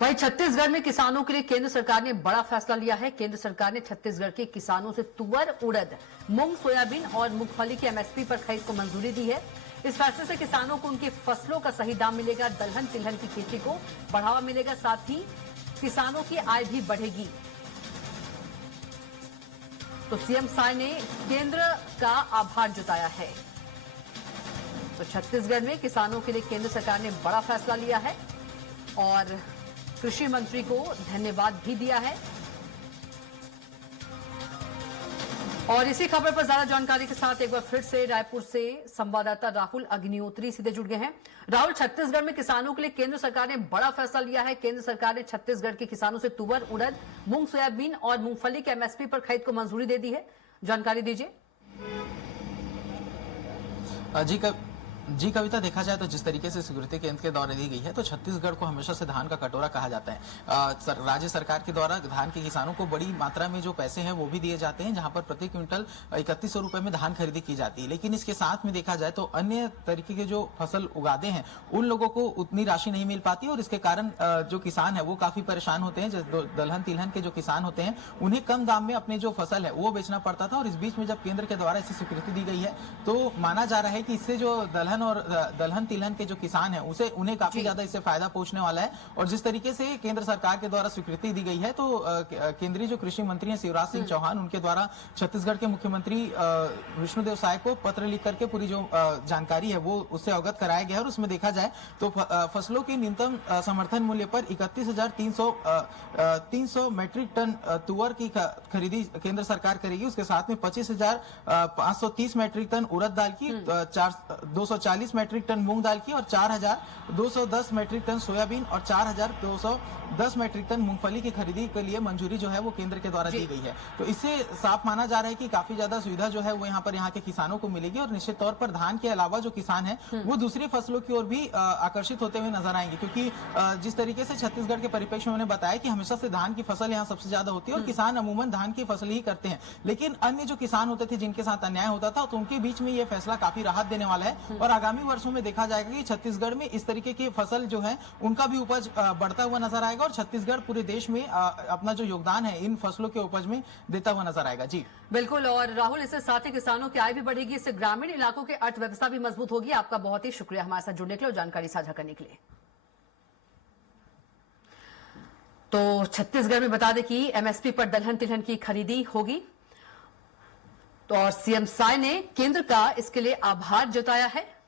वहीं छत्तीसगढ़ में किसानों के लिए केंद्र सरकार ने बड़ा फैसला लिया है। केंद्र सरकार ने छत्तीसगढ़ के किसानों से तुअर, उड़द, मूंग, सोयाबीन और मूंगफली की एमएसपी पर खरीद को मंजूरी दी है। इस फैसले से किसानों को उनकी फसलों का सही दाम मिलेगा, दलहन तिलहन की खेती को बढ़ावा मिलेगा, साथ ही किसानों की आय भी बढ़ेगी। तो सीएम साय ने केंद्र का आभार जताया है। तो छत्तीसगढ़ में किसानों के लिए केंद्र सरकार ने बड़ा फैसला लिया है और कृषि मंत्री को धन्यवाद भी दिया है। और इसी खबर पर ज्यादा जानकारी के साथ एक बार फिर से रायपुर से संवाददाता राहुल अग्निहोत्री सीधे जुड़ गए हैं। राहुल, छत्तीसगढ़ में किसानों के लिए केंद्र सरकार ने बड़ा फैसला लिया है। केंद्र सरकार ने छत्तीसगढ़ के किसानों से तुअर, उड़द, मूंग, सोयाबीन और मूंगफली के एमएसपी पर खरीद को मंजूरी दे दी है। जानकारी दीजिए। जी कविता, देखा जाए तो जिस तरीके से सिक्योरिटी केंद्र के द्वारा दी गई है तो छत्तीसगढ़ को हमेशा से धान का कटोरा कहा जाता है। राज्य सरकार के द्वारा धान के किसानों को बड़ी मात्रा में जो पैसे हैं वो भी दिए जाते हैं, जहां पर प्रति क्विंटल 3100 रुपए में धान खरीदी की जाती है। लेकिन इसके साथ में देखा जाए तो अन्य तरीके के जो फसल उगाते हैं उन लोगों को उतनी राशि नहीं मिल पाती और इसके कारण जो किसान है वो काफी परेशान होते हैं। दलहन तिलहन के जो किसान होते हैं उन्हें कम दाम में अपने जो फसल है वो बेचना पड़ता था और इस बीच में जब केंद्र के द्वारा ऐसी स्वीकृति दी गई है तो माना जा रहा है कि इससे जो दलहन तिलहन के जो किसान है उन्हें काफी ज्यादा इससे फायदा पहुंचने वाला है। और जिस तरीके से केंद्र सरकार के द्वारा स्वीकृति दी गई है तो केंद्रीय जो कृषि मंत्री हैं शिवराज सिंह चौहान, उनके द्वारा छत्तीसगढ़ के मुख्यमंत्री विष्णुदेव साय को पत्र लिख करके पूरी जो जानकारी है वो उससे अवगत कराया गया है। और उसमें देखा जाए तो फसलों की न्यूनतम समर्थन मूल्य पर 31,300 मैट्रिक टन तुअर की खरीदी केंद्र सरकार करेगी। उसके साथ में 25,530 मैट्रिक टन उड़द दाल की, 240 मैट्रिक टन मूंग दाल की और 4,210 मैट्रिक टन सोयाबीन और 4,210 मैट्रिक टन मूंगफली की खरीदी के लिए मंजूरी जो है वो केंद्र के द्वारा दी गई है। तो इससे साफ माना जा रहा है कि काफी ज्यादा सुविधा जो है वो यहाँ के किसानों को मिलेगी और निश्चित तौर पर धान के अलावा जो किसान है वो दूसरी फसलों की ओर भी आकर्षित होते हुए नजर आएंगे, क्योंकि जिस तरीके से छत्तीसगढ़ के परिप्रेक्ष्य में उन्होंने बताया कि हमेशा से धान की फसल यहाँ सबसे ज्यादा होती है और किसान अमूमन धान की फसल ही करते हैं। लेकिन अन्य जो किसान होते थे जिनके साथ अन्याय होता था तो उनके बीच में ये फैसला काफी राहत देने वाला है और आगामी वर्षों में देखा जाएगा कि छत्तीसगढ़ में इस तरीके की फसल जो है उनका भी उपज बढ़ता हुआ नजर आएगा और छत्तीसगढ़ पूरे देश में अपना जो योगदान है इन फसलों के उपज में देता हुआ नजर आएगा। जी बिल्कुल। और राहुल, इससे साथ ही किसानों की आय भी बढ़ेगी, इससे ग्रामीण इलाकों की अर्थव्यवस्था भी मजबूत होगी। आपका बहुत ही शुक्रिया हमारे साथ जुड़ने के लिए और जानकारी साझा करने के लिए। तो छत्तीसगढ़ में बता दें कि एमएसपी पर दलहन तिलहन की खरीदी होगी। तो और सीएम साय ने केंद्र का इसके लिए आभार जताया है।